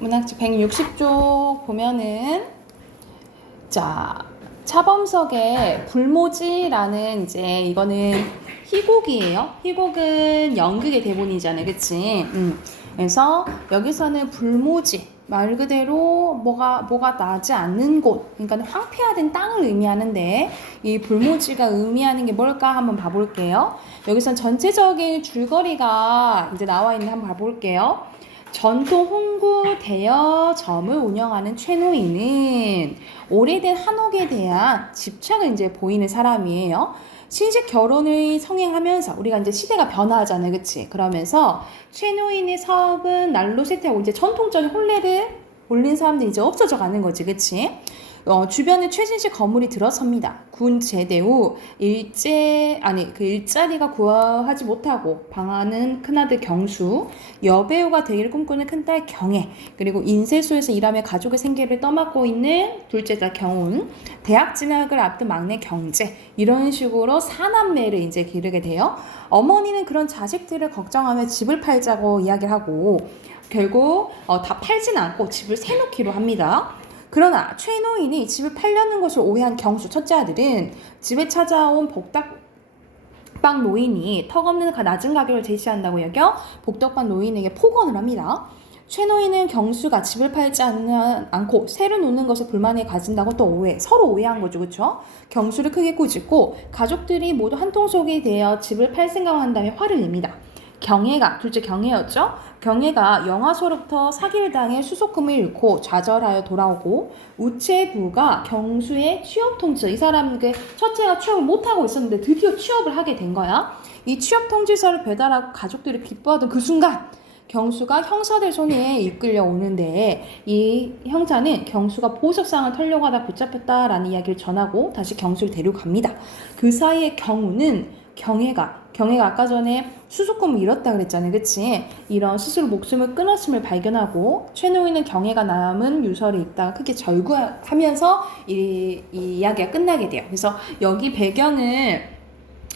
문학지 160쪽 보면은 자 차범석의 불모지라는 이제 이거는 희곡이에요. 희곡은 연극의 대본이잖아요, 그치? 그래서 여기서는 불모지 말 그대로 뭐가 나지 않는 곳, 그러니까 황폐화된 땅을 의미하는데 이 불모지가 의미하는 게 뭘까 한번 봐볼게요. 여기선 전체적인 줄거리가 이제 나와 있는데 한번 봐볼게요. 전통 홍구 대여점을 운영하는 최노인은 오래된 한옥에 대한 집착을 이제 보이는 사람이에요. 신식 결혼을 성행하면서 우리가 이제 시대가 변화하잖아요, 그치? 그러면서 최노인의 사업은 날로 쇠퇴하고 이제 전통적인 혼례를 올린 사람들이 이제 없어져 가는 거지, 그치? 주변에 최신식 건물이 들어섭니다. 군 제대 후 일자리가 구하지 못하고 방황하는 큰아들 경수, 여배우가 되기를 꿈꾸는 큰딸 경애, 그리고 인쇄소에서 일하며 가족의 생계를 떠맡고 있는 둘째딸 경운, 대학 진학을 앞둔 막내 경제, 이런 식으로 사남매를 이제 기르게 돼요. 어머니는 그런 자식들을 걱정하며 집을 팔자고 이야기를 하고 결국 다 팔진 않고 집을 세놓기로 합니다. 그러나 최노인이 집을 팔려는 것을 오해한 경수 첫째 아들은 집에 찾아온 복덕방 노인이 턱없는 낮은 가격을 제시한다고 여겨 복덕방 노인에게 폭언을 합니다. 최노인은 경수가 집을 팔지 않고 새로 놓는 것에 불만을 가진다고 또 서로 오해한 거죠, 그렇죠? 경수를 크게 꾸짖고 가족들이 모두 한 통속이 되어 집을 팔 생각을 한다며 화를 냅니다. 경애가, 둘째 경애였죠? 경애가 영화소로부터 사기를 당해 수속금을 잃고 좌절하여 돌아오고 우체부가 경수의 취업 통지, 이 사람 첫째가 취업을 못하고 있었는데 드디어 취업을 하게 된 거야. 이 취업 통지서를 배달하고 가족들이 기뻐하던 그 순간 경수가 형사들 손에 이끌려 오는데 이 형사는 경수가 보석상을 털려고 하다 붙잡혔다라는 이야기를 전하고 다시 경수를 데려갑니다. 그 사이에 경우는 경애가 아까 전에 수속금을 잃었다 그랬잖아요, 그치? 이런 스스로 목숨을 끊었음을 발견하고 최노인은 경애가 남은 유서를 읽다가 크게 절구하면서 이 이야기가 끝나게 돼요. 그래서 여기 배경을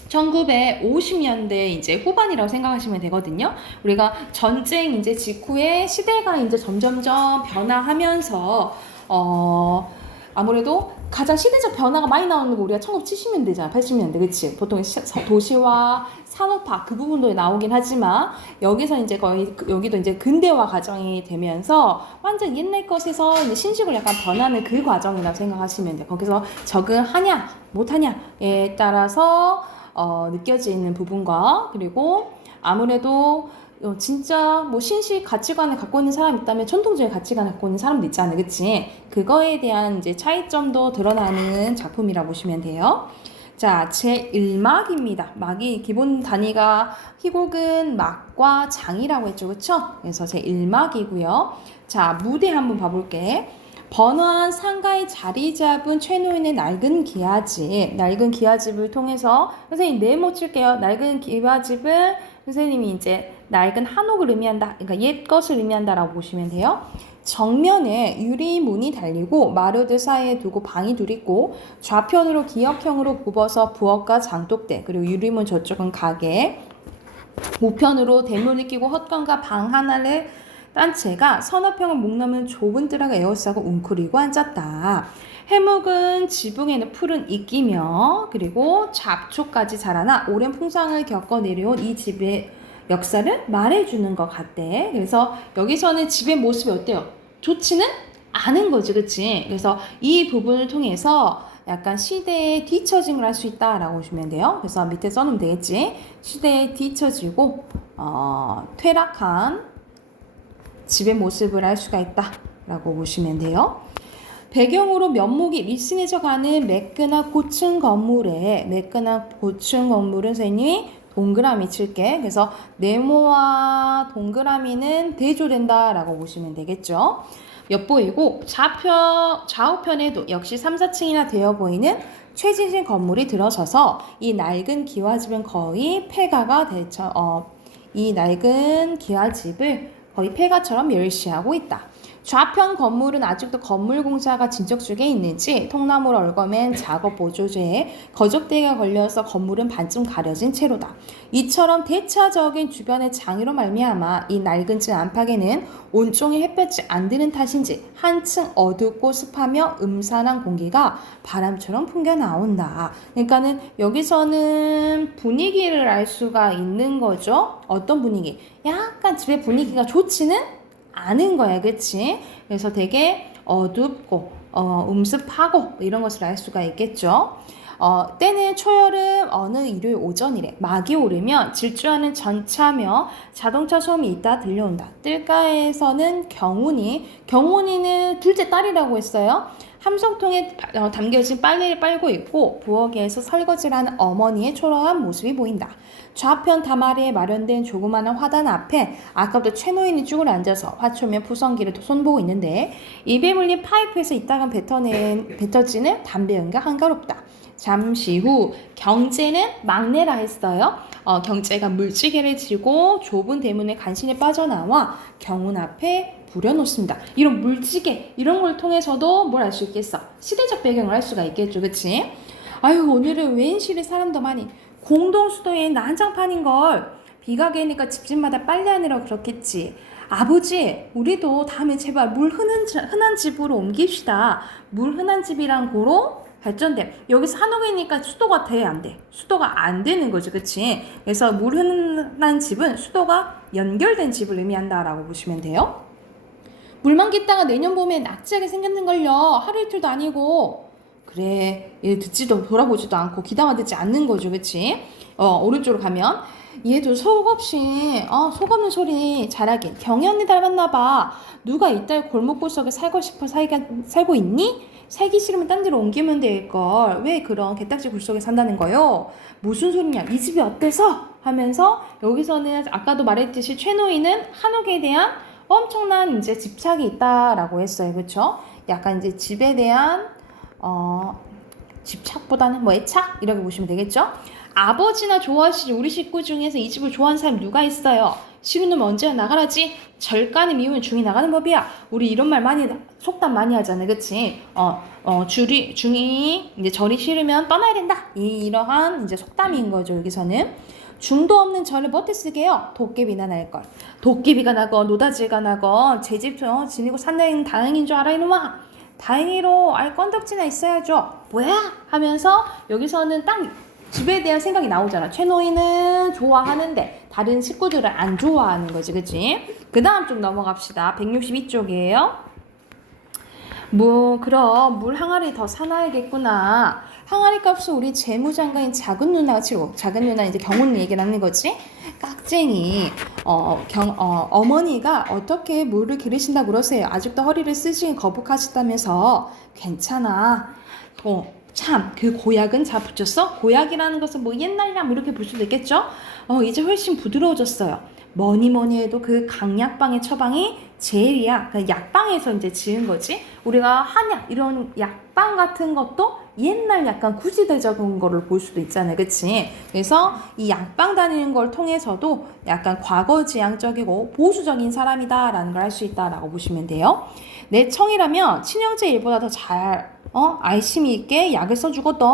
1950년대 이제 후반이라고 생각하시면 되거든요. 우리가 전쟁 이제 직후에 시대가 이제 점점점 변화하면서 아무래도 가장 시대적 변화가 많이 나오는 거 우리가 1970년대잖아, 80년대, 그치? 보통 도시화, 산업화 그 부분도 나오긴 하지만 여기서 이제 거의 여기도 이제 근대화 과정이 되면서 완전 옛날 것에서 이제 신식으로 약간 변하는 그 과정이라고 생각하시면 돼요. 거기서 적응하냐, 못하냐에 따라서 느껴지는 부분과 그리고 아무래도 진짜 뭐 신식 가치관을 갖고 있는 사람이 있다면 전통적인 가치관을 갖고 있는 사람도 있잖아요, 그치? 그거에 대한 이제 차이점도 드러나는 작품이라 보시면 돼요. 자, 제1막입니다. 막이 기본 단위가 희곡은 막과 장이라고 했죠, 그쵸? 그래서 제1막이고요. 자, 무대 한번 봐볼게. 번화한 상가에 자리 잡은 최노인의 낡은 기와집을 통해서 선생님 네모 칠게요. 낡은 기와집은 선생님이 이제 낡은 한옥을 의미한다, 그러니까 옛 것을 의미한다라고 보시면 돼요. 정면에 유리문이 달리고 마루들 사이에 두고 방이 둘 있고 좌편으로 기역형으로 굽어서 부엌과 장독대, 그리고 유리문 저쪽은 가게, 우편으로 대문을 끼고 헛간과 방 하나를 딴 채가 서너평을 목넘는 좁은 뜰하고 에워싸고 웅크리고 앉았다. 해묵은 지붕에는 푸른 이끼며 그리고 잡초까지 자라나 오랜 풍상을 겪어 내려온 이 집의 역사를 말해주는 것 같대. 그래서 여기서는 집의 모습이 어때요? 좋지는 않은 거지, 그치? 그래서 이 부분을 통해서 약간 시대에 뒤처짐을 할 수 있다라고 보시면 돼요. 그래서 밑에 써놓으면 되겠지? 시대에 뒤처지고 퇴락한 집의 모습을 알 수가 있다라고 보시면 돼요. 배경으로 면목이 리스해져 가는 매끈한 고층 건물은 선생님이 동그라미 칠게. 그래서 네모와 동그라미는 대조된다라고 보시면 되겠죠. 엿보이고 좌우편에도 역시 3, 4층이나 되어 보이는 최신식 건물이 들어서서 이 낡은 기와집은 거의 폐가가 이 낡은 기와집을 거의 폐가처럼 멸시하고 있다. 좌편 건물은 아직도 건물 공사가 진척 중에 있는지 통나무를 얽어맨 작업 보조제에 거적대기가 걸려서 건물은 반쯤 가려진 채로다. 이처럼 대차적인 주변의 장애로 말미암아 이 낡은층 안팎에는 온종일 햇볕이 안 드는 탓인지 한층 어둡고 습하며 음산한 공기가 바람처럼 풍겨 나온다. 그러니까는 여기서는 분위기를 알 수가 있는 거죠. 어떤 분위기? 약간 집의 분위기가 좋지는 아는 거야, 그치? 그래서 되게 어둡고 음습하고 이런 것을 알 수가 있겠죠. 때는 초여름 어느 일요일 오전이래. 막이 오르면 질주하는 전차며 자동차 소음이 있다 들려온다. 뜰가에서는 경운이는 둘째 딸이라고 했어요. 함성통에 담겨진 빨래를 빨고 있고 부엌에서 설거지를 하는 어머니의 초라한 모습이 보인다. 좌편 다마리에 마련된 조그마한 화단 앞에 아까부터 최노인이 쭈그려 앉아서 화초며 푸성기를 손보고 있는데 입에 물린 파이프에서 이따금 뱉어지는 담배 연기가 한가롭다. 잠시 후 경제는 막내라 했어요. 경제가 물지개를 지고 좁은 대문에 간신히 빠져나와 경운 앞에 부려놓습니다. 이런 물지개 이런 걸 통해서도 뭘 알 수 있겠어? 시대적 배경을 알 수가 있겠죠, 그치? 아유, 오늘은 웬실에 사람도 많이 공동수도에 난장판인걸. 비가 개니까 집집마다 빨래하느라 그렇겠지. 아버지, 우리도 다음에 제발 물 흔한 집으로 옮깁시다. 물 흔한 집이란 고로 발전돼. 여기서 한옥이니까 수도가 돼, 안 돼? 수도가 안 되는 거죠, 그치? 그래서 물 흔한 집은 수도가 연결된 집을 의미한다라고 보시면 돼요. 물만 깃다가 내년 봄에 낙지하게 생겼는걸요. 하루 이틀도 아니고. 그래, 얘 듣지도 돌아보지도 않고 귀담아 듣지 않는 거죠, 그치? 오른쪽으로 가면 얘도 속없이 속없는 소리 잘하긴. 경희 언니 닮았나봐. 누가 이딸 골목구석에 살고 싶어 살고 있니? 살기 싫으면 딴 데로 옮기면 될걸. 왜 그런 개딱지 굴속에 산다는 거요? 무슨 소리냐? 이 집이 어때서? 하면서 여기서는 아까도 말했듯이 최노인은 한옥에 대한 엄청난 이제 집착이 있다라고 했어요. 그렇죠? 약간 이제 집에 대한 집착보다는 뭐 애착? 이렇게 보시면 되겠죠? 아버지나 좋아하시지 우리 식구 중에서 이 집을 좋아하는 사람 누가 있어요? 싫은 놈 언제나 나가라지? 절간에 미우면 중이 나가는 법이야. 우리 이런 말 많이 속담 많이 하잖아요, 그치? 중이 이제 절이 싫으면 떠나야 된다. 이러한 이제 속담인 거죠. 여기서는 중도 없는 절을 못해 쓰게요. 도깨비나 날걸. 도깨비가 나건 노다지가 나건 제 집 지니고 산다는 다행인 줄 알아 이놈아. 다행히로 건덕지나 있어야죠. 뭐야? 하면서 여기서는 딱 집에 대한 생각이 나오잖아. 최노인은 좋아하는데 다른 식구들은 안 좋아하는 거지, 그치? 그 다음 쪽 넘어갑시다. 162쪽이에요. 그럼 물 항아리 더 사놔야겠구나. 항아리 값은 우리 재무장관인 작은 누나가 치고, 작은 누나 이제 경훈 얘기를 하는 거지. 깍쟁이 어머니가 어떻게 물을 기르신다고 그러세요. 아직도 허리를 쓰시긴 거북하시다면서. 괜찮아. 참, 그 고약은 잘 붙였어? 고약이라는 것은 뭐 옛날이랑 뭐 이렇게 볼 수도 있겠죠? 이제 훨씬 부드러워졌어요. 뭐니 해도 그 강약방의 처방이 제일이야. 그 약방에서 이제 지은 거지. 우리가 한약, 이런 약방 같은 것도 옛날 약간 구시대적인 거를 볼 수도 있잖아요. 그치? 그래서 이 약방 다니는 걸 통해서도 약간 과거지향적이고 보수적인 사람이다라는 걸 알 수 있다라고 보시면 돼요. 내 청이라면 친형제 일보다 더 잘 알심이 있게 약을 써주거든.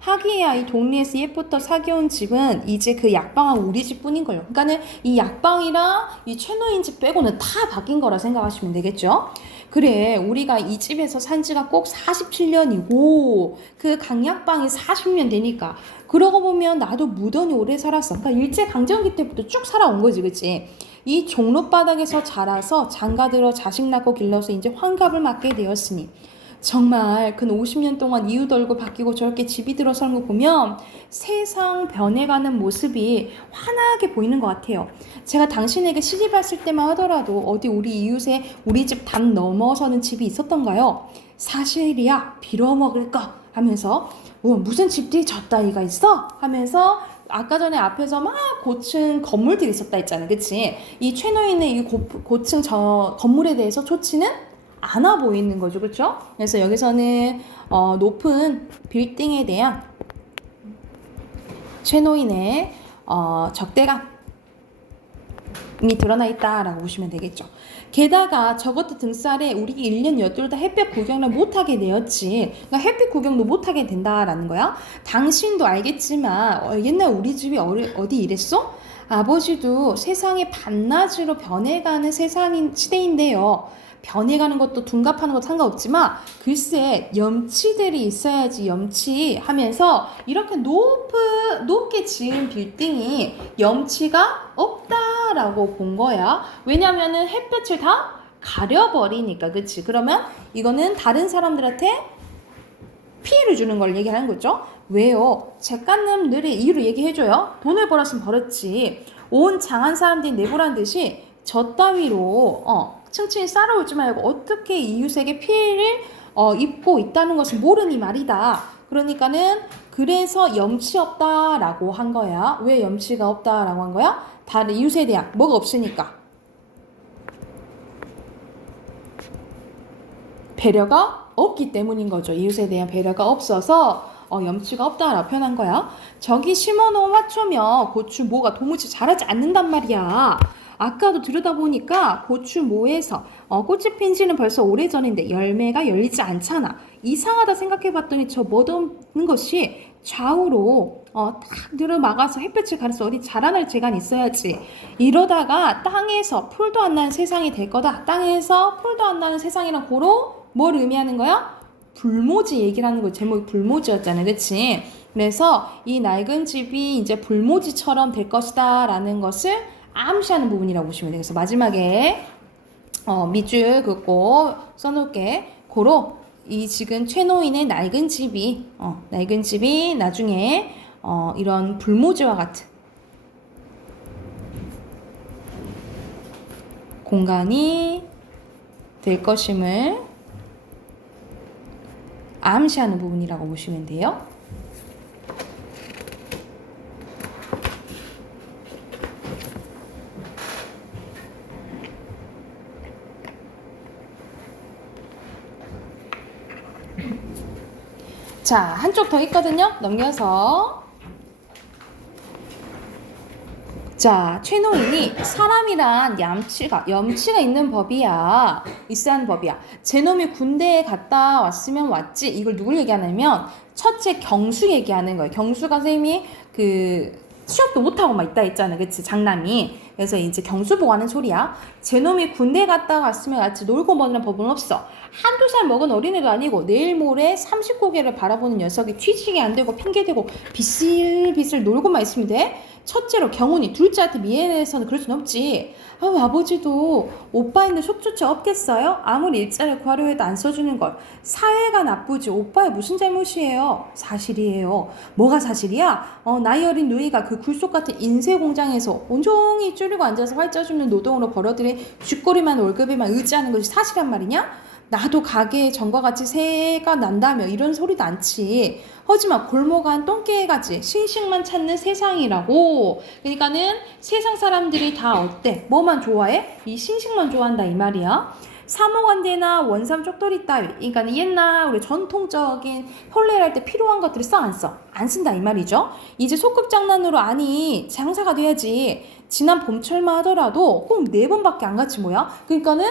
하기야 이 동네에서 예부터 사귀어온 집은 이제 그 약방하고 우리 집뿐인 거예요. 그러니까는 이 약방이랑 이 최노인 집 빼고는 다 바뀐 거라 생각하시면 되겠죠. 그래, 우리가 이 집에서 산 지가 꼭 47년이고 그 강약방이 40년 되니까 그러고 보면 나도 무던히 오래 살았어. 그러니까 일제강점기 때부터 쭉 살아온 거지, 그치? 이 종로바닥에서 자라서 장가들어 자식 낳고 길러서 이제 환갑을 맞게 되었으니 정말 근 50년 동안 이웃 얼굴 바뀌고 저렇게 집이 들어서는 거 보면 세상 변해가는 모습이 환하게 보이는 것 같아요. 제가 당신에게 시집 왔을 때만 하더라도 어디 우리 이웃에 우리 집 담 넘어서는 집이 있었던가요? 사실이야, 빌어먹을 거 하면서 무슨 집들이 저 따위가 있어? 하면서 아까 전에 앞에서 막 고층 건물들이 있었다 했잖아요. 그치? 이 최노인의 이 고층 저 건물에 대해서 좋지는 않아 보이는 거죠. 그렇죠? 그래서 여기서는 높은 빌딩에 대한 최노인의 적대감을 드러나 있다라고 보시면 되겠죠. 게다가 저것도 등살에 우리 1년 8달 햇볕 구경을 못하게 되었지. 그러니까 햇빛 구경도 못하게 된다라는 거야. 당신도 알겠지만 옛날 우리 집이 어디 이랬어? 아버지도 세상이 반나절로 변해가는 시대인데요. 변해가는 것도 둔갑하는 것도 상관없지만 글쎄 염치들이 있어야지 염치하면서 이렇게 높게 지은 빌딩이 염치가 없다라고 본 거야. 왜냐면은 햇볕을 다 가려버리니까. 그치? 그러면 이거는 다른 사람들한테 피해를 주는 걸 얘기하는 거죠. 왜요? 객관님들이 이유를 얘기해줘요. 돈을 벌었으면 벌었지. 온 장한 사람들이 내보란 듯이 저 따위로 층층이 쌓아올지 말고 어떻게 이웃에게 피해를 입고 있다는 것을 모르니 말이다. 그러니까는 그래서 염치 없다라고 한 거야. 왜 염치가 없다라고 한 거야? 다른 이웃에 대한 뭐가 없으니까. 배려가 없기 때문인 거죠. 이웃에 대한 배려가 없어서 염치가 없다라고 표현한 거야. 저기 심어놓은 화초며 고추모가 도무지 자라지 않는단 말이야. 아까도 들여다보니까 고추모에서 꽃이 핀 지는 벌써 오래전인데 열매가 열리지 않잖아. 이상하다 생각해봤더니 저 묻어있는 것이 좌우로 딱 들어막아서 햇볕을 가려서 어디 자라날 재간이 있어야지. 이러다가 땅에서 풀도 안 나는 세상이 될 거다. 땅에서 풀도 안 나는 세상이란 고로 뭘 의미하는 거야? 불모지 얘기를 하는 거. 제목이 불모지였잖아. 그치? 그래서 이 낡은 집이 이제 불모지처럼 될 것이다 라는 것을 암시하는 부분이라고 보시면 돼요. 그래서 마지막에 밑줄 긋고 써놓을게. 고로 이 지금 최노인의 낡은 집이 나중에 이런 불모지와 같은 공간이 될 것임을 암시하는 부분이라고 보시면 돼요. 자, 한쪽 더 있거든요. 넘겨서. 자, 최노인이 사람이란 염치가 있는 법이야. 있어야 하는 법이야. 제놈이 군대에 갔다 왔으면 왔지. 이걸 누굴 얘기하냐면 첫째 경수 얘기하는 거예요. 경수가 쌤이 취업도 못하고 막 있다 했잖아. 그치? 장남이. 그래서 이제 경수 보고 하는 소리야. 제놈이 군대 갔다 왔으면 왔지. 놀고 먹는 법은 없어. 한두 살 먹은 어린애도 아니고 내일 모레 30고개를 바라보는 녀석이 취직이 안 되고 핑계대고 비슬비슬 놀고만 있으면 돼? 첫째로 경훈이, 둘째한테 미애해서는 그럴 순 없지. 아버지도 오빠인데 속조차 없겠어요? 아무리 일자를 구하려 해도 안 써주는 걸. 사회가 나쁘지 오빠의 무슨 잘못이에요? 사실이에요. 뭐가 사실이야? 나이 어린 누이가 그 굴속 같은 인쇄 공장에서 온종일 줄이고 앉아서 활쪄주는 노동으로 벌어들인 쥐꼬리만 월급에만 의지하는 것이 사실란 말이냐? 나도 가게에 전과 같이 새가 난다며 이런 소리도 않지. 하지만 골목 안 똥개같이 싱싱만 찾는 세상이라고. 그러니까는 세상 사람들이 다 어때? 뭐만 좋아해? 이 싱싱만 좋아한다 이 말이야. 사모관대나 원삼 쪽돌이 따위, 그러니까 옛날 우리 전통적인 헐레를 할 때 필요한 것들을 써 안 써? 안 쓴다 이 말이죠. 이제 소꿉장난으로 아니 장사가 돼야지. 지난 봄철만 하더라도 꼭 4번밖에 안 갔지 뭐야. 그러니까는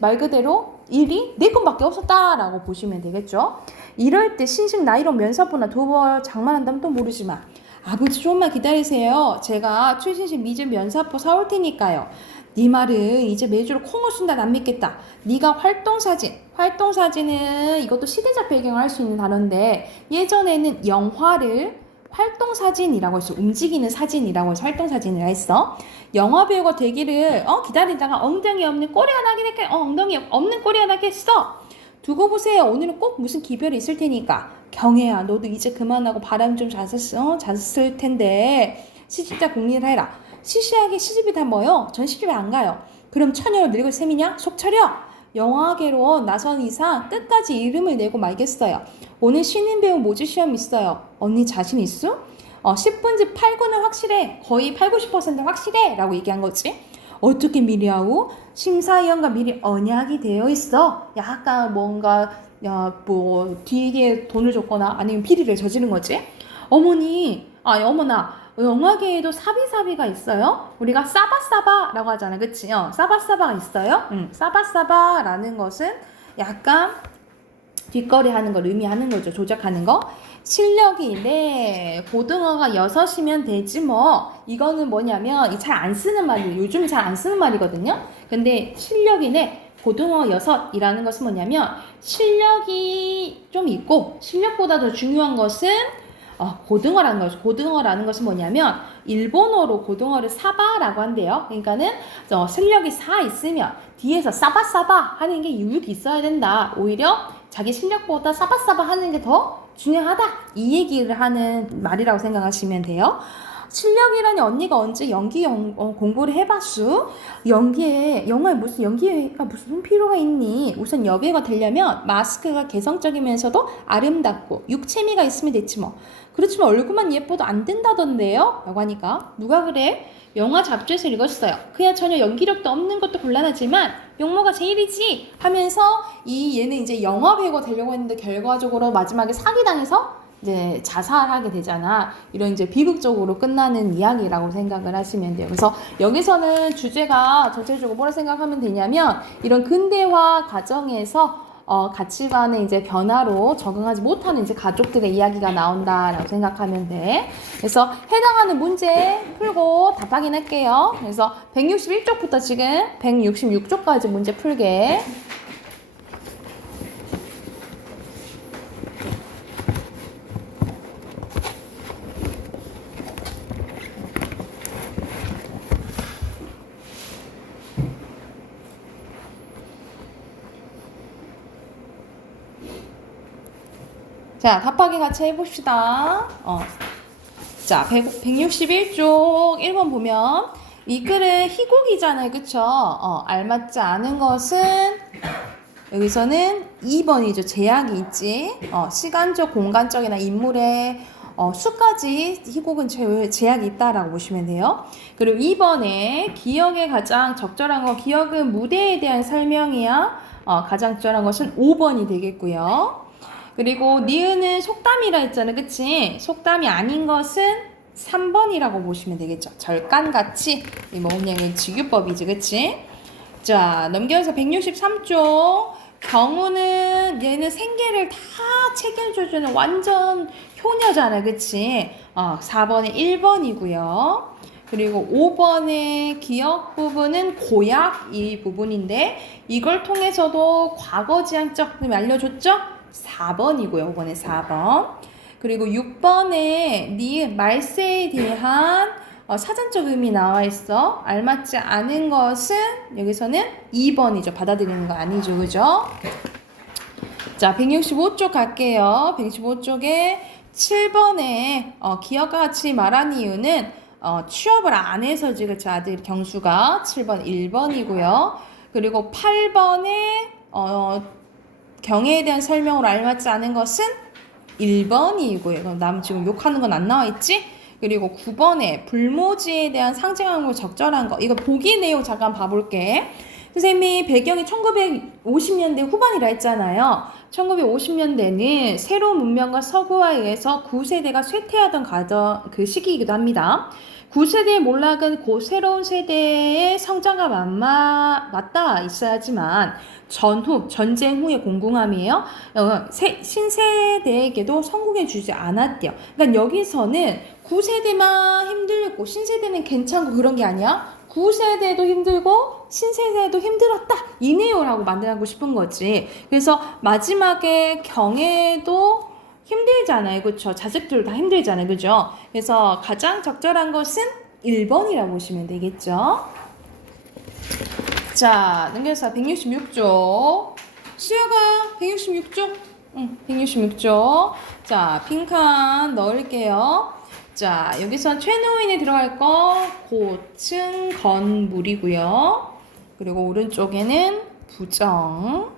말 그대로 일이 4건밖에 없었다라고 보시면 되겠죠. 이럴 때 신식 나이로 면사포나 도벌 장만한다면 또 모르지만 아버지 조금만 기다리세요. 제가 최신식 미즈 면사포 사올 테니까요. 네 말은 이제 매주로 콩을 쓴다 안 믿겠다. 네가 활동사진은 이것도 시대적 배경을 할 수 있는 단어인데 예전에는 영화를 활동사진이라고 했어. 움직이는 사진이라고 해서 활동사진을 했어. 영화배우가 되기를 기다리다가 엉덩이 없는 꼬리가 나게 될게 엉덩이 없는 꼬리가 나겠어. 두고 보세요. 오늘은 꼭 무슨 기별이 있을 테니까. 경혜야 너도 이제 그만하고 바람 좀 잤을 텐데 시집자 공리를 해라. 시시하게 시집이 다 뭐요? 전 시집에 안 가요. 그럼 처녀를 늙을 셈이냐? 속 차려. 영화계로 나선 이상 끝까지 이름을 내고 말겠어요. 오늘 신인 배우 모집 시험 있어요. 언니 자신 있어? 10분지 8구는 확실해. 거의 8, 90% 확실해. 라고 얘기한 거지. 어떻게 미리 하고? 심사위원과 미리 언약이 되어 있어. 약간 뭔가 뒤에 돈을 줬거나 아니면 비리를 저지른 거지. 어머나 영화계에도 사비사비가 있어요. 우리가 싸바싸바라고 하잖아요. 그치? 싸바싸바가 있어요. 싸바싸바라는 것은 약간 뒷거리 하는 걸 의미하는 거죠. 조작하는 거. 실력이 네 고등어가 6이면 되지 뭐. 이거는 뭐냐면 잘 안 쓰는 말이에요. 요즘 잘 안 쓰는 말이거든요. 근데 실력이 네 고등어 6이라는 것은 뭐냐면 실력이 좀 있고 실력보다 더 중요한 것은 고등어라는 거죠. 고등어라는 것은 뭐냐면 일본어로 고등어를 사바라고 한대요. 그러니까는 실력이 4 있으면 뒤에서 싸바싸바 하는 게 유익이 있어야 된다. 오히려 자기 실력보다 싸바싸바 하는 게 더 중요하다. 이 얘기를 하는 말이라고 생각하시면 돼요. 실력이라니 언니가 언제 연기 공부를 해봤수? 영화에 무슨 연기가 무슨 필요가 있니? 우선 여배우가 되려면 마스크가 개성적이면서도 아름답고 육체미가 있으면 됐지 뭐. 그렇지만 얼굴만 예뻐도 안 된다던데요? 라고 하니까 누가 그래? 영화 잡지에서 읽었어요. 그야 전혀 연기력도 없는 것도 곤란하지만 용모가 제일이지 하면서 얘는 이제 영화 배우가 되려고 했는데 결과적으로 마지막에 사기당해서 이제 자살하게 되잖아. 이런 이제 비극적으로 끝나는 이야기라고 생각을 하시면 돼요. 그래서 여기서는 주제가 전체적으로 뭐라 생각하면 되냐면 이런 근대화 과정에서 가치관의 이제 변화로 적응하지 못하는 이제 가족들의 이야기가 나온다라고 생각하면 돼. 그래서 해당하는 문제 풀고 답 확인할게요. 그래서 161쪽부터 지금 166쪽까지 문제 풀게. 자, 답하기 같이 해봅시다. 자, 161쪽 1번 보면 이 글은 희곡이잖아요. 그쵸? 알맞지 않은 것은 여기서는 2번이죠. 제약이 있지. 시간적, 공간적이나 인물의 수까지 희곡은 제약이 있다라고 보시면 돼요. 그리고 2번에 기억에 가장 적절한 거, 기억은 무대에 대한 설명이야. 가장 적절한 것은 5번이 되겠고요. 그리고 니은은 속담이라 했잖아. 그치? 속담이 아닌 것은 3번이라고 보시면 되겠죠. 절간같이 뭐냐면 직유법이지. 그치? 자, 넘겨서 163쪽 경우는 얘는 생계를 다 책임져주는 완전 효녀잖아. 그치? 4번에 1번이고요. 그리고 5번의 기억 부분은 고약 이 부분인데 이걸 통해서도 과거지향적으로 알려줬죠? 4번이고요. 5번에 4번. 그리고 6번에 니은 말세에 대한 사전적 의미 나와 있어. 알맞지 않은 것은 여기서는 2번이죠. 받아들이는 거 아니죠. 그죠? 자, 165쪽 갈게요. 165쪽에 7번에 기억과 같이 말한 이유는 취업을 안 해서지. 그쵸? 아들 경수가 7번 1번이고요. 그리고 8번에 경애에 대한 설명으로 알맞지 않은 것은 1번이고요. 그럼 남 지금 욕하는 건 안 나와 있지? 그리고 9번에 불모지에 대한 상징하고 적절한 거. 이거 보기 내용 잠깐 봐볼게. 선생님이 배경이 1950년대 후반이라 했잖아요. 1950년대는 새로운 문명과 서구화에 의해서 9세대가 쇠퇴하던 그 시기이기도 합니다. 9세대의 몰락은 곧 새로운 세대의 성장과 맞닿아 있어야지만 전쟁 후의 공공함이에요. 신세대에게도 성공해주지 않았대요. 그러니까 여기서는 9세대만 힘들고 신세대는 괜찮고 그런 게 아니야. 9세대도 힘들고 신세대도 힘들었다. 이 내용을 하고 만들고 싶은 거지. 그래서 마지막에 경애도 힘들잖아요. 그렇죠? 자식들 다 힘들잖아요. 그죠? 그래서 가장 적절한 것은 1번이라고 보시면 되겠죠. 자, 넘겨서 166쪽. 수요가 166쪽? 166쪽. 자, 빈칸 넣을게요. 자, 여기서 최노인이 들어갈 거 고층 건물이고요. 그리고 오른쪽에는 부정.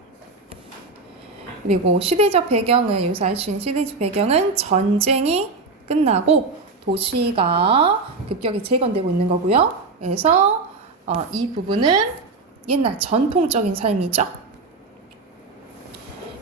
그리고 시대적 배경은 여기서 알 수 있는 시대적 배경은 전쟁이 끝나고 도시가 급격히 재건되고 있는 거고요. 그래서 이 부분은 옛날 전통적인 삶이죠.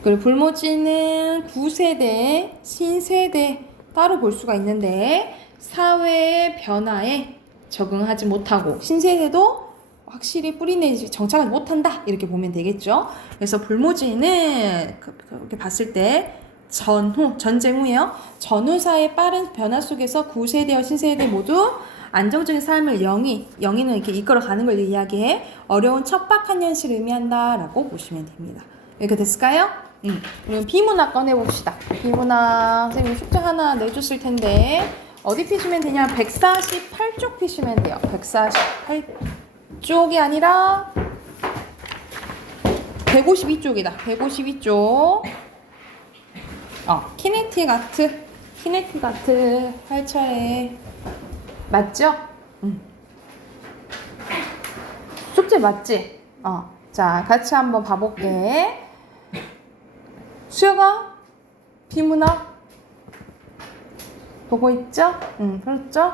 그리고 불모지는 9세대, 신세대 따로 볼 수가 있는데 사회의 변화에 적응하지 못하고 신세대도 확실히 뿌리내지 정착하지 못한다 이렇게 보면 되겠죠. 그래서 불모지는 그렇게 봤을 때 전쟁 후에요. 전후사의 빠른 변화 속에서 구세대와 신세대 모두 안정적인 삶을 영인은 이렇게 이끌어가는 걸 이야기해 어려운 척박한 현실을 의미한다라고 보시면 됩니다. 이렇게 됐을까요? 그럼 비문학 꺼내봅시다. 비문학 선생님 숙제 하나 내줬을 텐데 어디 피시면 되냐? 148쪽 피시면 돼요. 148쪽이 아니라 152쪽이다. 152쪽. 키네틱 아트 8차례 맞죠? 숙제 맞지? 자, 같이 한번 봐볼게. 수혁아, 비문학 보고 있죠? 그렇죠?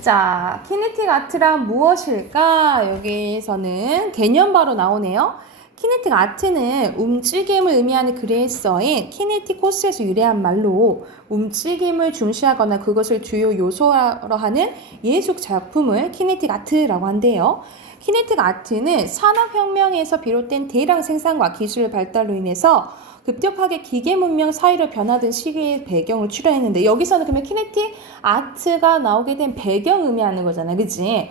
자, 키네틱 아트란 무엇일까? 여기서는 개념 바로 나오네요. 키네틱 아트는 움직임을 의미하는 그레이서인 키네틱 코스에서 유래한 말로 움직임을 중시하거나 그것을 주요 요소로 하는 예술 작품을 키네틱 아트라고 한대요. 키네틱 아트는 산업혁명에서 비롯된 대량 생산과 기술 발달로 인해서 급격하게 기계 문명 사회로 변화된 시기의 배경을 추려했는데 여기서는 그러면 키네틱 아트가 나오게 된 배경 의미하는 거잖아, 그치?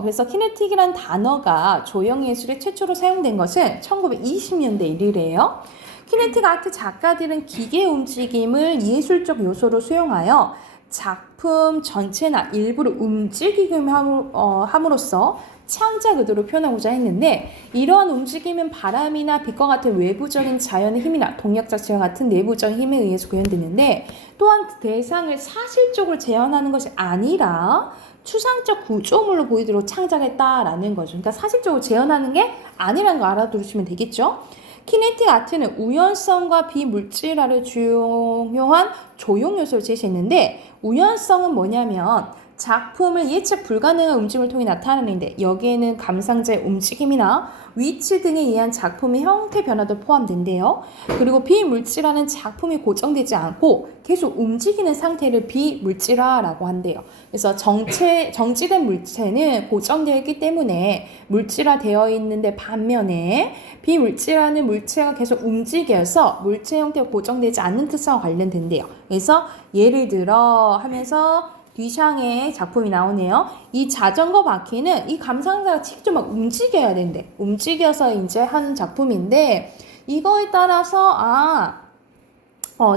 그래서 키네틱이란 단어가 조형 예술에 최초로 사용된 것은 1920년대 일이래요. 키네틱 아트 작가들은 기계 움직임을 예술적 요소로 수용하여 작품 전체나 일부를 움직이게 함으로써 창작 의도를 표현하고자 했는데 이러한 움직임은 바람이나 빛과 같은 외부적인 자연의 힘이나 동력 자체와 같은 내부적인 힘에 의해서 구현되는데 또한 대상을 사실적으로 재현하는 것이 아니라 추상적 구조물로 보이도록 창작했다라는 거죠. 그러니까 사실적으로 재현하는 게 아니라는 거 알아두시면 되겠죠. 키네틱 아트는 우연성과 비물질화를 중요한 조형 요소를 제시했는데 우연성은 뭐냐면 작품을 예측 불가능한 움직임을 통해 나타내는데 여기에는 감상자의 움직임이나 위치 등에 의한 작품의 형태 변화도 포함된대요. 그리고 비물질화는 작품이 고정되지 않고 계속 움직이는 상태를 비물질화라고 한대요. 그래서 정지된 물체는 고정되어 있기 때문에 물질화되어 있는데 반면에 비물질화는 물체가 계속 움직여서 물체 형태가 고정되지 않는 특성과 관련된대요. 그래서 예를 들어 하면서 뒤샹의 작품이 나오네요. 이 자전거 바퀴는 이 감상자가 직접 막 움직여야 된대. 움직여서 이제 한 작품인데 이거에 따라서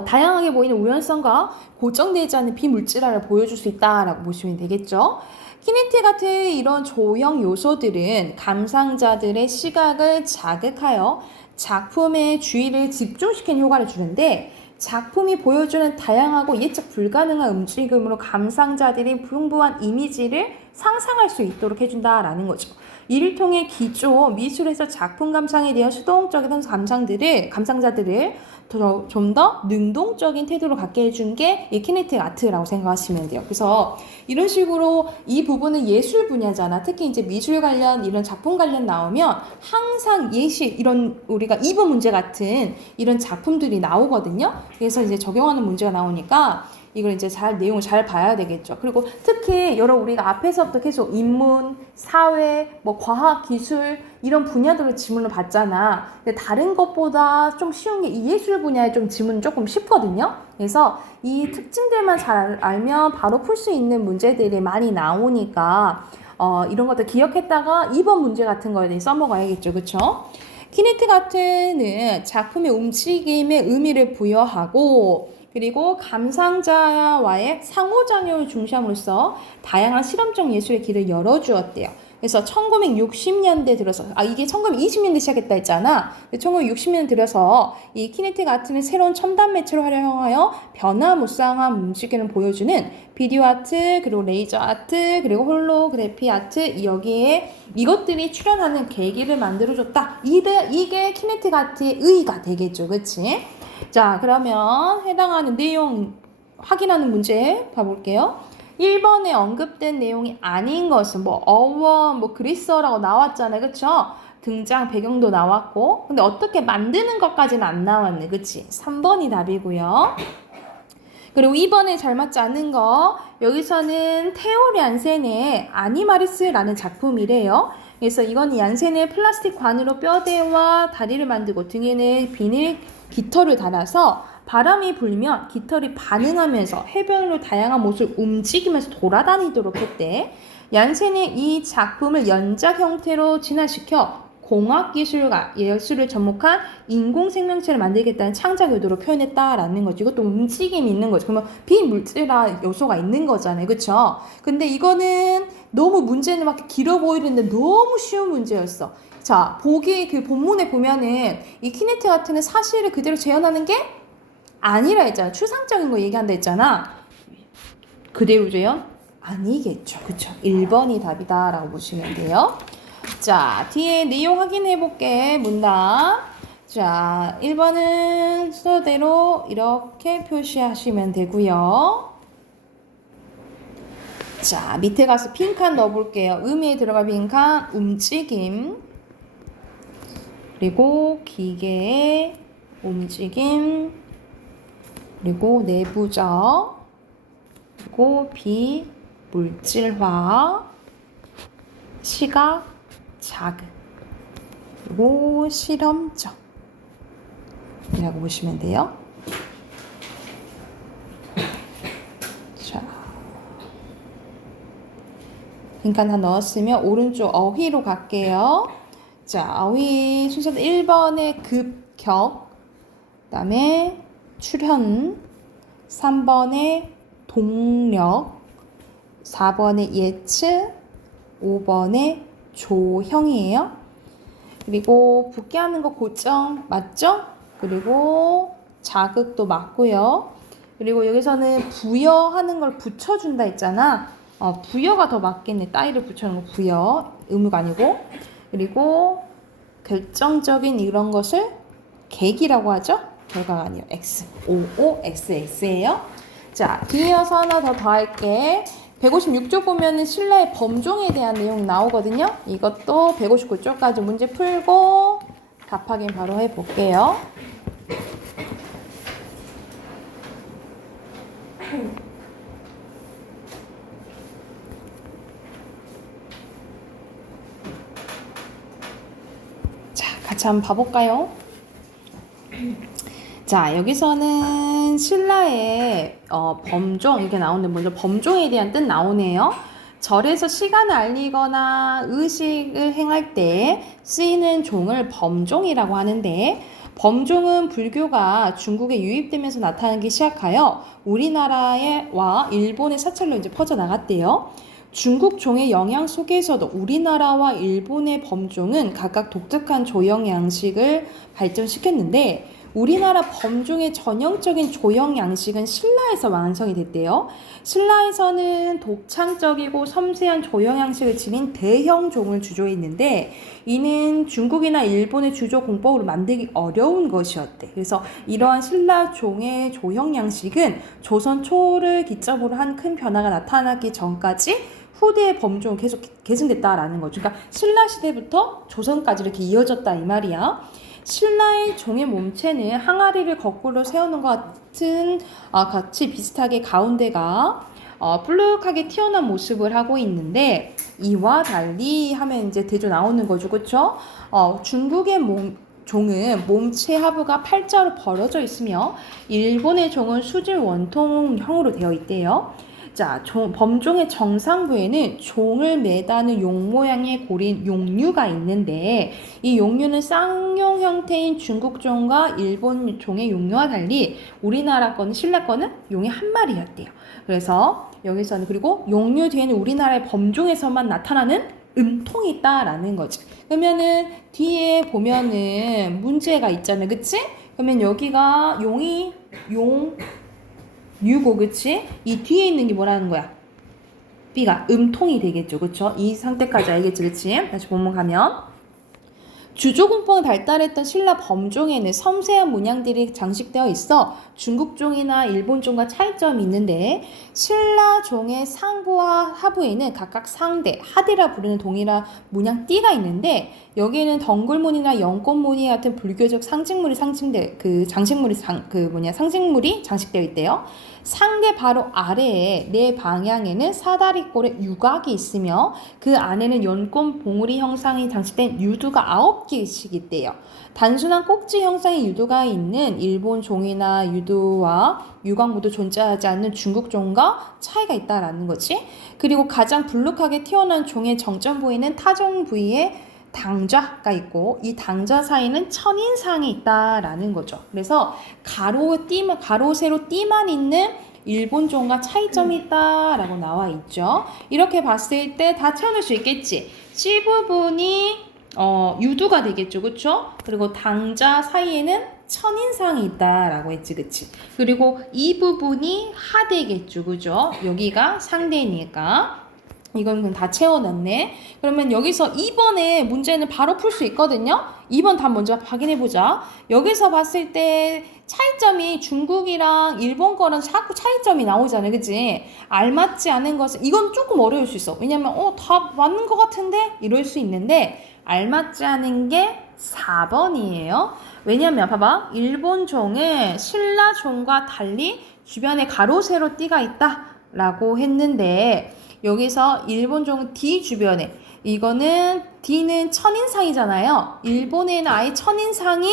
다양하게 보이는 우연성과 고정되지 않은 비물질화를 보여줄 수 있다라고 보시면 되겠죠. 키네틱 같은 이런 조형 요소들은 감상자들의 시각을 자극하여 작품의 주의를 집중시키는 효과를 주는데 작품이 보여주는 다양하고 예측 불가능한 움직임으로 감상자들이 풍부한 이미지를 상상할 수 있도록 해준다라는 거죠. 이를 통해 기초 미술에서 작품 감상에 대한 수동적인 감상자들을 좀 더 능동적인 태도를 갖게 해준 게 이 키네틱 아트라고 생각하시면 돼요. 그래서 이런 식으로 이 부분은 예술 분야잖아. 특히 이제 미술 관련 이런 작품 관련 나오면 항상 예시 이런 우리가 2번 문제 같은 이런 작품들이 나오거든요. 그래서 이제 적용하는 문제가 나오니까 이걸 이제 내용을 잘 봐야 되겠죠. 그리고 특히 우리가 앞에서부터 계속 인문, 사회, 과학, 기술 이런 분야들을 지문을 봤잖아. 근데 다른 것보다 좀 쉬운 게 이 예술 분야에 좀 지문 조금 쉽거든요. 그래서 이 특징들만 잘 알면 바로 풀 수 있는 문제들이 많이 나오니까 이런 것들 기억했다가 2번 문제 같은 거에 대해 써먹어야겠죠. 그쵸? 키네틱 아트는 작품의 움직임에 의미를 부여하고 그리고 감상자와의 상호작용을 중시함으로써 다양한 실험적 예술의 길을 열어주었대요. 그래서 1960년대 들어서 이게 1920년대 시작했다 했잖아. 1960년대 들어서 이 키네틱 아트는 새로운 첨단 매체를 활용하여 변화무쌍한 움직임을 보여주는 비디오 아트, 그리고 레이저 아트, 그리고 홀로그래피 아트 여기에 이것들이 출연하는 계기를 만들어줬다. 이게 키네틱 아트의 의의가 되겠죠. 그치? 자, 그러면 해당하는 내용 확인하는 문제 봐볼게요. 1번에 언급된 내용이 아닌 것은 어원, 그리스어라고 나왔잖아요. 그쵸? 등장 배경도 나왔고 근데 어떻게 만드는 것까지는 안 나왔네. 그치? 3번이 답이고요. 그리고 2번에 잘 맞지 않는 거, 여기서는 테오 얀센의 아니마리스라는 작품이래요. 그래서 이건 얀센의 플라스틱 관으로 뼈대와 다리를 만들고 등에는 비닐 깃털을 달아서 바람이 불면 깃털이 반응하면서 해변으로 다양한 모습을 움직이면서 돌아다니도록 했대. 얀센은 이 작품을 연작 형태로 진화시켜 공학기술과 예술을 접목한 인공생명체를 만들겠다는 창작 의도로 표현했다라는 거죠. 이것도 움직임이 있는 거죠. 그러면 비물질화 요소가 있는 거잖아요. 그쵸? 근데 이거는 너무 문제는 막 길어 보이는데 너무 쉬운 문제였어. 자, 보기 그 본문에 보면은 이 키네트 같은 건 사실을 그대로 재현하는 게 아니라 했잖아. 추상적인 거 얘기한다 했잖아. 그대로 재현? 아니겠죠. 그쵸? 1번이 답이다 라고 보시면 돼요. 자, 뒤에 내용 확인해 볼게. 문답. 자, 1번은 순서대로 이렇게 표시하시면 되고요. 자, 밑에 가서 빈칸 넣어볼게요. 의미에 들어갈 빈칸, 움직임. 그리고 기계의 움직임. 그리고 내부적. 그리고 비물질화. 시각. 자극, 그리고 실험적 이라고 보시면 돼요. 자, 빈칸 다 넣었으면 오른쪽 어휘로 갈게요. 자, 어휘 순서 1번에 급격, 그 다음에 출현, 3번에 동력, 4번에 예측, 5번에 조형이에요. 그리고 붙게 하는 거 고점 맞죠? 그리고 자극도 맞고요. 그리고 여기서는 부여하는 걸 붙여준다 했잖아. 부여가 더 맞겠네. 따위를 붙여놓은 거 부여. 의무가 아니고. 그리고 결정적인 이런 것을 계기라고 하죠. 결과가 아니에요. X. OOXX예요. 자, 뒤이어서 하나 더 더할게. 156쪽 보면은 신라의 범종에 대한 내용이 나오거든요. 이것도 159쪽까지 문제 풀고 답 확인 바로 해볼게요. 자, 같이 한번 봐볼까요? 자, 여기서는 신라의 범종 이렇게 나오는데 먼저 범종에 대한 뜻 나오네요. 절에서 시간을 알리거나 의식을 행할 때 쓰이는 종을 범종이라고 하는데, 범종은 불교가 중국에 유입되면서 나타나기 시작하여 우리나라와 일본의 사찰로 이제 퍼져나갔대요. 중국 종의 영향 속에서도 우리나라와 일본의 범종은 각각 독특한 조형 양식을 발전시켰는데, 우리나라 범종의 전형적인 조형 양식은 신라에서 완성이 됐대요. 신라에서는 독창적이고 섬세한 조형 양식을 지닌 대형 종을 주조했는데, 이는 중국이나 일본의 주조 공법으로 만들기 어려운 것이었대. 그래서 이러한 신라 종의 조형 양식은 조선 초를 기점으로 한 큰 변화가 나타나기 전까지 후대의 범종은 계속 계승됐다라는 거죠. 그러니까 신라 시대부터 조선까지 이렇게 이어졌다 이 말이야. 신라의 종의 몸체는 항아리를 거꾸로 세우는 것 같은 같이 비슷하게 가운데가 뿔룩하게 튀어나온 모습을 하고 있는데, 이와 달리 하면 이제 대조 나오는 거죠, 그렇죠? 중국의 종은 몸체 하부가 팔자로 벌어져 있으며 일본의 종은 수질 원통형으로 되어 있대요. 자, 범종의 정상부에는 종을 매다는 용 모양의 고린 용류가 있는데, 이 용류는 쌍용 형태인 중국 종과 일본 종의 용류와 달리 우리나라 거는 신라 거는 용이 한 마리였대요. 그래서 여기서는 그리고 용류 뒤에는 우리나라의 범종에서만 나타나는 음통이 있다라는 거지. 그러면은 뒤에 보면은 문제가 있잖아요, 그치? 그러면 여기가 용이 유고, 그치? 이 뒤에 있는 게 뭐라는 거야? B가 음통이 되겠죠, 그쵸? 이 상태까지 알겠지, 그치? 다시 본문 가면, 주조공법이 발달했던 신라 범종에는 섬세한 문양들이 장식되어 있어 중국종이나 일본종과 차이점이 있는데, 신라종의 상부와 하부에는 각각 상대, 하대라 부르는 동일한 문양띠가 있는데, 여기는 덩굴무늬나 연꽃무늬 같은 불교적 상징물이 상징물이 장식되어 있대요. 상대 바로 아래에 네 방향에는 사다리꼴의 유곽이 있으며 그 안에는 연꽃 봉우리 형상이 장식된 유두가 9개씩 있대요. 단순한 꼭지 형상의 유두가 있는 일본 종이나 유두와 유곽 모두 존재하지 않는 중국 종과 차이가 있다라는 거지. 그리고 가장 불룩하게 튀어나온 종의 정점 부위는 타종 부위에 당좌가 있고 이 당좌 사이는 천인상이 있다라는 거죠. 그래서 가로 세로 띠만 있는 일본 종과 차이점이 있다라고 나와 있죠. 이렇게 봤을 때 다 채워낼 수 있겠지. C 부분이 유두가 되겠죠, 그렇죠? 그리고 당좌 사이에는 천인상이 있다라고 했지, 그치? 그리고 이 부분이 하되겠죠, 그죠? 여기가 상대니까. 이건 다 채워놨네. 그러면 여기서 2번에 문제는 바로 풀 수 있거든요. 2번 답 먼저 확인해보자. 여기서 봤을 때 차이점이 중국이랑 일본 거랑 자꾸 차이점이 나오잖아요. 그치? 알맞지 않은 것은 이건 조금 어려울 수 있어. 왜냐면 다 맞는 것 같은데? 이럴 수 있는데 알맞지 않은 게 4번이에요. 왜냐면 봐봐. 일본 종은 신라 종과 달리 주변에 가로 세로 띠가 있다 라고 했는데 여기서 일본 종은 D 주변에 이거는 D는 천인상이잖아요. 일본에는 아예 천인상이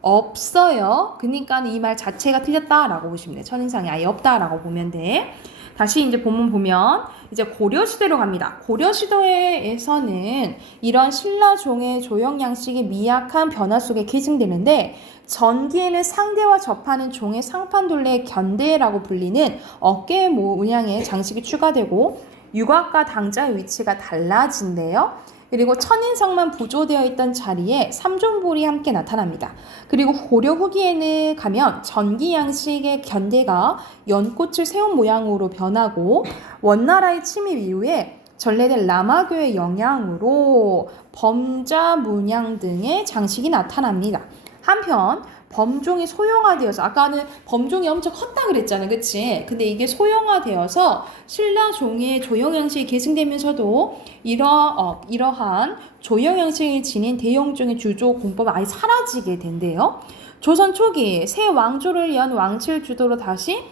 없어요. 그러니까 이 말 자체가 틀렸다라고 보시면 돼요. 천인상이 아예 없다라고 보면 돼. 다시 이제 본문 보면 이제 고려시대로 갑니다. 고려시대에서는 이런 신라종의 조형 양식이 미약한 변화 속에 계승되는데 전기에는 상대와 접하는 종의 상판둘레의 견대라고 불리는 어깨 모양의 장식이 추가되고 유곽과 당자의 위치가 달라진대요. 그리고 천인성만 부조되어 있던 자리에 삼존볼이 함께 나타납니다. 그리고 고려 후기에는 가면 전기 양식의 견대가 연꽃을 세운 모양으로 변하고 원나라의 침입 이후에 전래된 라마교의 영향으로 범자 문양 등의 장식이 나타납니다. 한편 범종이 소형화되어서 아까는 범종이 엄청 컸다 그랬잖아, 그치? 근데 이게 소형화되어서 신라종의 조형 양식이 계승되면서도 이러한 조형 양식을 지닌 대형종의 주조 공법은 아예 사라지게 된대요. 조선 초기 새 왕조를 연 왕실 주도로 다시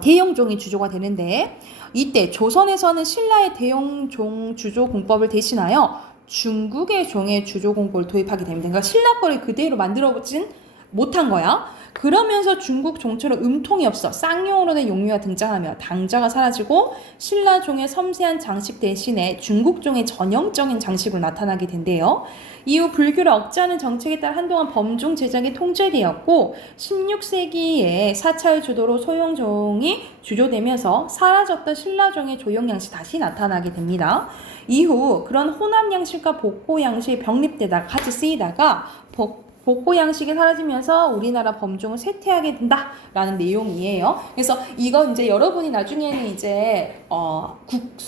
대형종이 주조가 되는데 이때 조선에서는 신라의 대형종 주조 공법을 대신하여 중국의 종의 주조 공법을 도입하게 됩니다. 그러니까 신라 거를 그대로 만들어보진 못한 거야. 그러면서 중국 종처럼 음통이 없어 쌍용으로 된 용류가 등장하며 당자가 사라지고 신라 종의 섬세한 장식 대신에 중국 종의 전형적인 장식으로 나타나게 된대요. 이후 불교를 억제하는 정책에 따라 한동안 범종 제작이 통제되었고 16세기에 사찰 주도로 소형종이 주조되면서 사라졌던 신라종의 조형 양식 다시 나타나게 됩니다. 이후 그런 호남 양식과 복고 양식이 병립되다가 같이 쓰이다가 복고 양식이 사라지면서 우리나라 범종을 쇠퇴하게 된다라는 내용이에요. 그래서 이거 이제 여러분이 나중에는 이제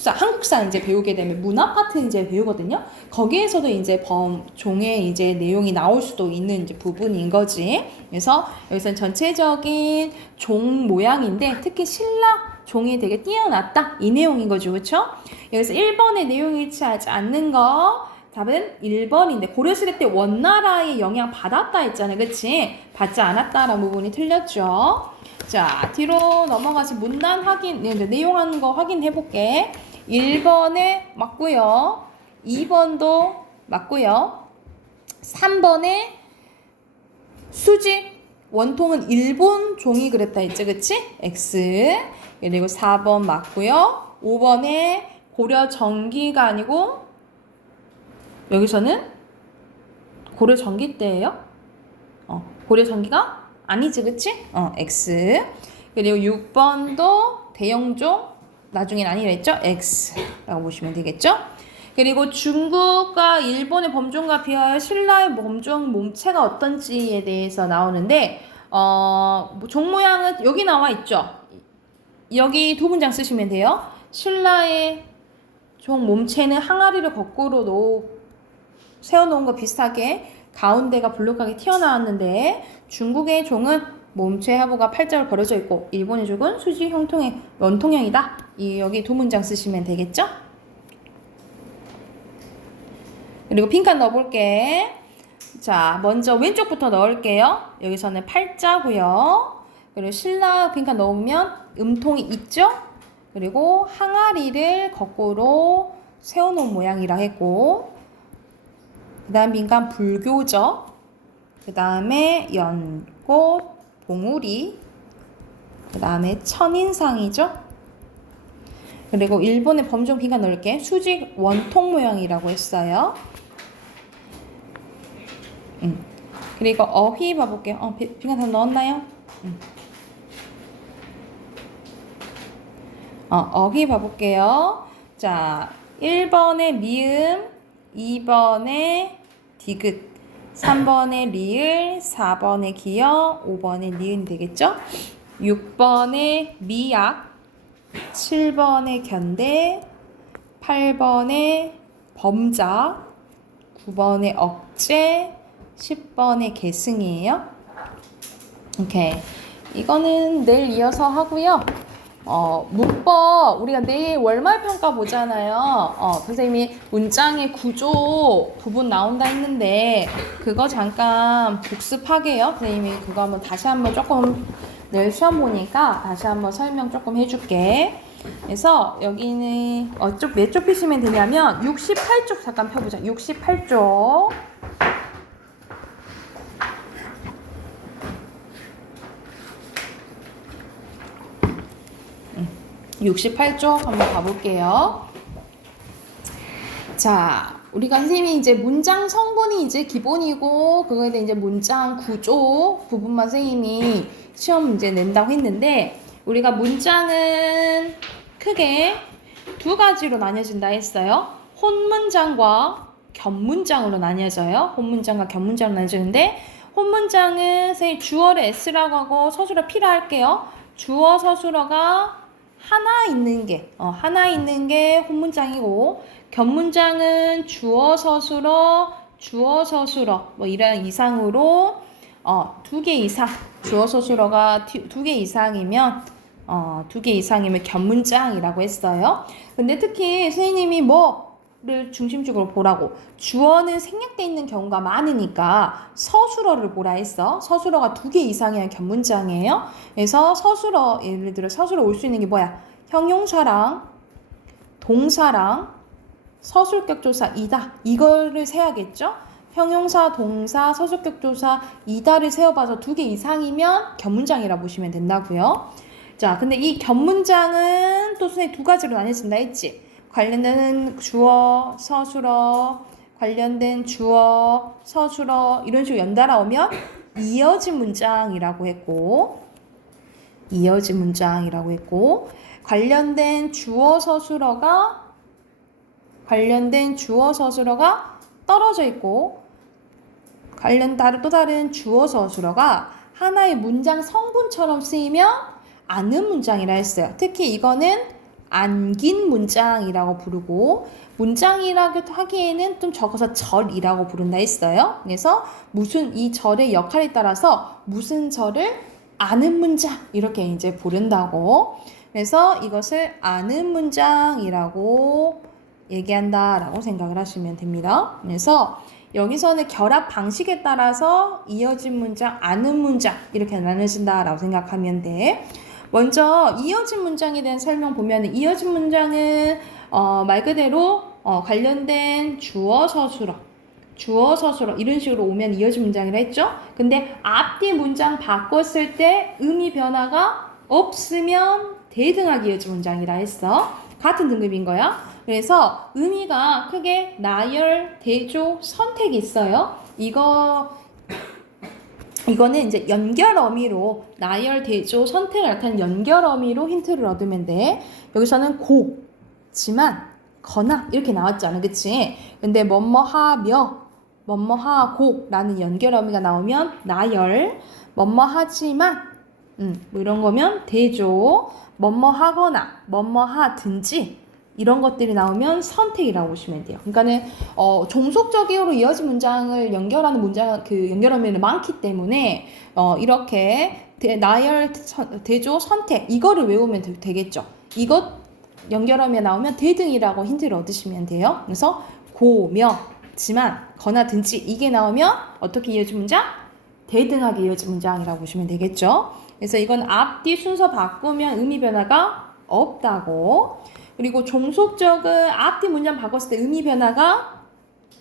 한국사 이제 배우게 되면 문화 파트 이제 배우거든요. 거기에서도 이제 범종의 이제 내용이 나올 수도 있는 이제 부분인 거지. 그래서 여기서는 전체적인 종 모양인데 특히 신라 종이 되게 뛰어났다 이 내용인 거죠, 그렇죠? 여기서 1번의 내용이 일치하지 않는 거. 답은 1번인데 고려시대 때 원나라의 영향 받았다 했잖아요. 그치? 받지 않았다라는 부분이 틀렸죠. 자, 뒤로 넘어가서 문단 확인, 내용하는 거 확인해 볼게. 1번에 맞고요. 2번도 맞고요. 3번에 수직 원통은 일본 종이 그랬다 했지, 그치? X. 그리고 4번 맞고요. 5번에 고려 정기가 아니고 여기서는 고려 전기 때예요. 고려 전기가 아니지, 그치? X. 그리고 6번도 대형종 나중엔 아니라 했죠? X라고 보시면 되겠죠? 그리고 중국과 일본의 범종과 비하여 신라의 범종 몸체가 어떤지에 대해서 나오는데 종 모양은 여기 나와 있죠? 여기 두 문장 쓰시면 돼요. 신라의 종 몸체는 항아리를 거꾸로 세워놓은 거 비슷하게 가운데가 불룩하게 튀어나왔는데 중국의 종은 몸체 하부가 팔자로 벌어져 있고 일본의 종은 수직 형통의 원통형이다. 여기 두 문장 쓰시면 되겠죠? 그리고 빈칸 넣어볼게. 자, 먼저 왼쪽부터 넣을게요. 여기서는 팔자고요. 그리고 신라 빈칸 넣으면 음통이 있죠? 그리고 항아리를 거꾸로 세워놓은 모양이라 했고, 그 다음 빈칸 불교죠. 그 다음에 연꽃, 봉우리, 그 다음에 천인상이죠. 그리고 일본의 범종 빈칸 넣을게. 수직 원통 모양이라고 했어요. 그리고 어휘 봐볼게요. 빈칸 다 넣었나요? 어휘 봐볼게요. 자, 1번에 미음, 2번에 디귿, 3번에 리을, 4번에 기역, 5번에 니은 되겠죠? 6번에 미약, 7번에 견대, 8번에 범자, 9번에 억제, 10번에 계승이에요. 오케이. 이거는 내일 이어서 하고요. 문법 우리가 내일 월말 평가 보잖아요. 선생님이 문장의 구조 부분 나온다 했는데 그거 잠깐 복습하게요. 선생님이 그거 한번 다시 한번 조금 내일 시험 보니까 다시 한번 설명 조금 해줄게. 그래서 여기는 몇 쪽 피시면 되냐면 68쪽 잠깐 펴보자. 68쪽. 68쪽 한번 가볼게요. 자, 우리가 선생님이 이제 문장 성분이 이제 기본이고 그거에 대해 이제 문장 구조 부분만 선생님이 시험 문제 낸다고 했는데 우리가 문장은 크게 두 가지로 나뉘어진다 했어요. 혼문장과 겹문장으로 나뉘어져요. 혼문장과 겹문장으로 나뉘어지는데 혼문장은 선생님 주어를 S라고 하고 서술어 P라 할게요. 주어 서술어가 하나 있는 게 혼문장이고 겹문장은 주어 서술어 뭐 이런 이상으로 두 개 이상 주어 서술어가 두 개 이상이면 겹문장이라고 했어요. 근데 특히 선생님이 뭐를 중심적으로 보라고 주어는 생략되어 있는 경우가 많으니까 서술어를 보라 했어. 서술어가 두 개 이상이면 겹문장이에요. 그래서 서술어 예를 들어 서술어 올 수 있는 게 뭐야? 형용사랑 동사랑 서술격 조사 이다 이거를 세야겠죠? 형용사, 동사, 서술격 조사 이다를 세워봐서 두 개 이상이면 겹문장이라 보시면 된다고요. 자, 근데 이 겹문장은 또 선생님 두 가지로 나뉘어진다 했지. 관련된 주어, 서술어, 관련된 주어, 서술어 이런 식으로 연달아 오면 이어진 문장이라고 했고 관련된 주어 서술어가 떨어져 있고 또 다른 주어 서술어가 하나의 문장 성분처럼 쓰이면 아는 문장이라 했어요. 특히 이거는 안긴 문장이라고 부르고 문장이라고 하기에는 좀 적어서 절이라고 부른다 했어요. 그래서 이 절의 역할에 따라서 무슨 절을 아는 문장 이렇게 이제 부른다고. 그래서 이것을 아는 문장이라고 얘기한다라고 생각을 하시면 됩니다. 그래서 여기서는 결합 방식에 따라서 이어진 문장, 아는 문장 이렇게 나눠진다라고 생각하면 돼. 먼저 이어진 문장에 대한 설명 보면 이어진 문장은 말 그대로 관련된 주어 서술어 이런 식으로 오면 이어진 문장이라 했죠. 근데 앞뒤 문장 바꿨을 때 의미 변화가 없으면 대등하게 이어진 문장이라 했어. 같은 등급인 거야. 그래서 의미가 크게 나열, 대조, 선택이 있어요. 이거는 이제 연결 어미로 나열, 대조, 선택을 나타내는 연결 어미로 힌트를 얻으면 돼. 여기서는 지만, 거나 이렇게 나왔잖아. 그치? 근데 뭐뭐하며, 뭐뭐하고 라는 연결 어미가 나오면 나열, 뭐뭐하지만 뭐 이런 거면 대조, 뭐뭐하거나 뭐뭐하든지 이런 것들이 나오면 선택이라고 보시면 돼요. 그러니까는 종속적으로 이어진 문장을 연결하는 문장 연결 어미는 많기 때문에 이렇게 나열, 대조, 선택 이거를 외우면 되겠죠. 이것 연결 어미가 나오면 대등이라고 힌트를 얻으시면 돼요. 그래서 고며, 같지만 거나 든지 이게 나오면 어떻게 이어진 문장? 대등하게 이어진 문장이라고 보시면 되겠죠. 그래서 이건 앞뒤 순서 바꾸면 의미 변화가 없다고. 그리고 종속적은 앞뒤 문장 바꿨을 때 의미 변화가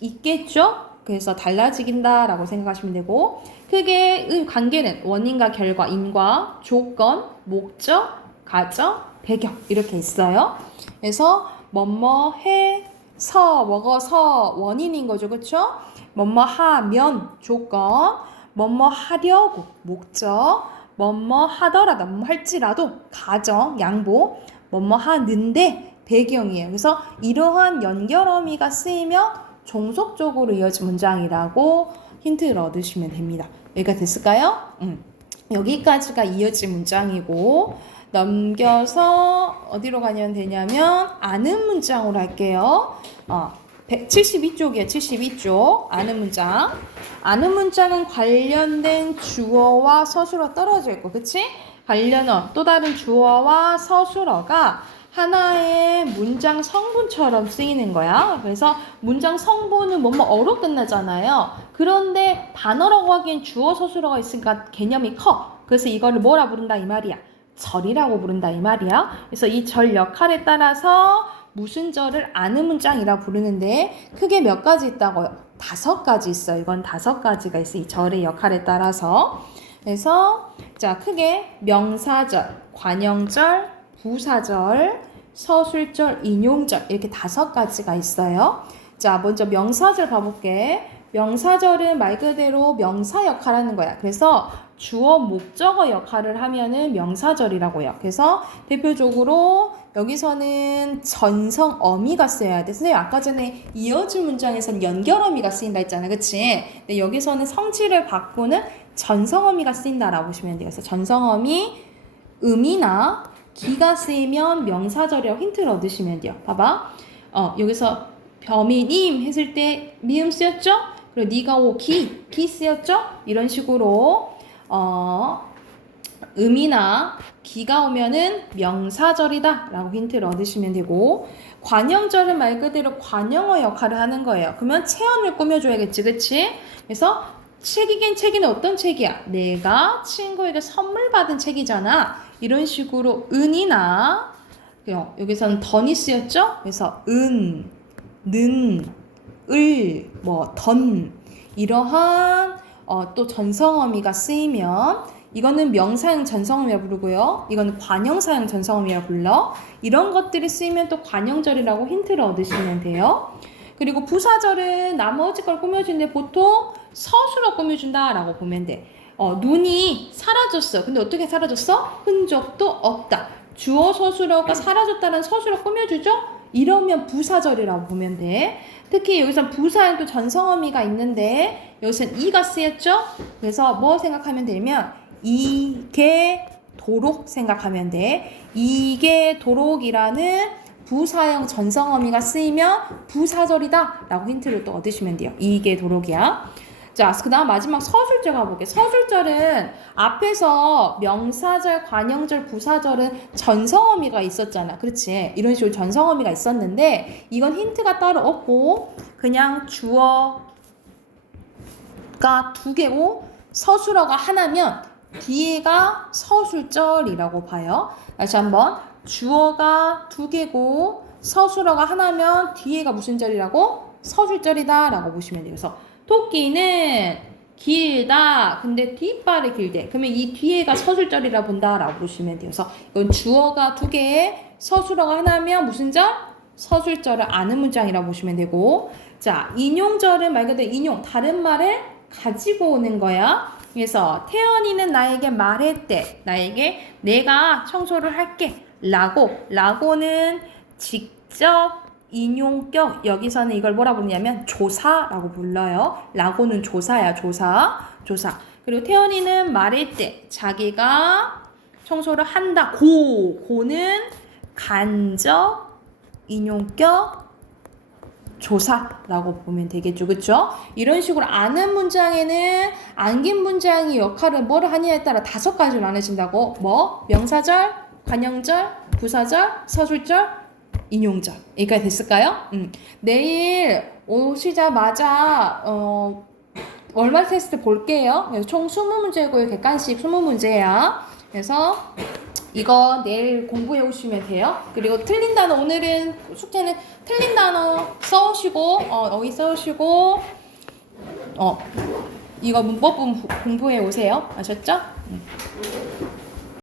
있겠죠. 그래서 달라지긴다라고 생각하시면 되고, 크게 관계는 원인과 결과, 인과, 조건, 목적, 가정, 배경 이렇게 있어요. 그래서 뭐뭐 해서 먹어서 원인인 거죠, 그렇죠? 뭐뭐 하면 조건, 뭐뭐 하려고 목적, 뭐뭐 하더라도, 뭐뭐 할지라도 가정, 양보, 뭐뭐 하는데 배경이에요. 그래서 이러한 연결어미가 쓰이면 종속적으로 이어진 문장이라고 힌트를 얻으시면 됩니다. 여기가 됐을까요? 여기까지가 이어진 문장이고, 넘겨서 어디로 가면 되냐면 아는 문장으로 할게요. 172쪽이에요. 72쪽 아는 문장. 아는 문장은 관련된 주어와 서술어 떨어져 있고, 그치? 관련어, 또 다른 주어와 서술어가 하나의 문장 성분처럼 쓰이는 거야. 그래서 문장 성분은 뭐어로 끝나잖아요. 그런데 단어라고 하기엔 주어 서술어가 있으니까 개념이 커. 그래서 이거를 뭐라 부른다 이 말이야. 절이라고 부른다 이 말이야. 그래서 이 절 역할에 따라서 무슨 절을 아는 문장이라 부르는데 크게 몇 가지 있다고요? 5가지 있어요. 이건 5가지가 있어. 이 절의 역할에 따라서. 그래서 자, 크게 명사절, 관형절, 부사절, 서술절, 인용절 이렇게 5가지가 있어요. 자, 먼저 명사절 봐볼게. 명사절은 말 그대로 명사 역할을 하는 거야. 그래서 주어 목적어 역할을 하면은 명사절이라고요. 그래서 대표적으로 여기서는 전성어미가 쓰여야 돼. 선생님 아까 전에 이어진 문장에서는 연결어미가 쓰인다 했잖아, 그치? 근데 여기서는 성질을 바꾸는 전성어미가 쓰인다라고 보시면 돼요. 그래서 전성어미, 음이나 기가 쓰이면 명사절이라고 힌트를 얻으시면 돼요. 봐봐. 여기서 범이님 했을 때 미음 쓰였죠? 그리고 니가 오 기 쓰였죠? 이런 식으로 음이나 기가 오면은 명사절이다 라고 힌트를 얻으시면 되고, 관형절은 말 그대로 관형어 역할을 하는 거예요. 그러면 체언을 꾸며줘야겠지, 그치? 그래서 책이긴 책이는 어떤 책이야? 내가 친구에게 선물 받은 책이잖아. 이런 식으로 은이나 여기서는 던이 쓰였죠? 그래서 은, 는, 을, 던 이러한 또 전성어미가 쓰이면 이거는 명사형 전성어미라 부르고요. 이거는 관형사형 전성어미라 불러. 이런 것들이 쓰이면 또 관형절이라고 힌트를 얻으시면 돼요. 그리고 부사절은 나머지 걸 꾸며주는데 보통 서술어 꾸며준다라고 보면 돼. 눈이 사라졌어. 근데 어떻게 사라졌어? 흔적도 없다. 주어 서술어가 사라졌다는 서술어 꾸며주죠? 이러면 부사절이라고 보면 돼. 특히 여기서 부사엔 또 전성어미가 있는데 여기서는 이가 쓰였죠? 그래서 뭐 생각하면 되면 이게 도록 생각하면 돼. 이게 도록이라는 부사형 전성어미가 쓰이면 부사절이다 라고 힌트를 또 얻으시면 돼요. 이게 도록이야. 자, 그 다음 마지막 서술절 가볼게요. 서술절은 앞에서 명사절, 관형절, 부사절은 전성어미가 있었잖아. 그렇지? 이런 식으로 전성어미가 있었는데 이건 힌트가 따로 없고 그냥 주어가 2개고 서술어가 하나면 뒤에가 서술절이라고 봐요. 다시 한번 주어가 2개고 서술어가 하나면 뒤에가 무슨 절이라고? 서술절이다 라고 보시면 돼요. 그래서 토끼는 길다. 근데 뒷발이 길대. 그러면 이 뒤에가 서술절이라 본다라고 보시면 돼요. 그래서 이건 주어가 2개에 서술어가 하나면 무슨 절? 서술절을 아는 문장이라고 보시면 되고, 자, 인용절은 말 그대로 인용, 다른 말을 가지고 오는 거야. 그래서 태연이는 나에게 말했대. 나에게 내가 청소를 할게. 라고는 직접 인용격, 여기서는 이걸 뭐라 부르냐면 조사라고 불러요. 라고는 조사야, 조사. 그리고 태연이는 말했대. 자기가 청소를 한다. 고는 간접 인용격 조사라고 보면 되겠죠. 그쵸? 이런 식으로 아는 문장에는 안긴 문장의 역할을 뭐를 하느냐에 따라 5가지로 나눠진다고. 명사절, 관형절, 부사절, 서술절, 인용절. 여기까지 됐을까요? 내일 오시자마자 월말 테스트 볼게요. 그래서 총 20문제고요. 객관식 20문제야. 그래서 이거 내일 공부해 오시면 돼요. 그리고 틀린 단어, 오늘은 숙제는 틀린 단어 써오시고 어휘 써오시고 이거 문법 공부해 오세요. 아셨죠?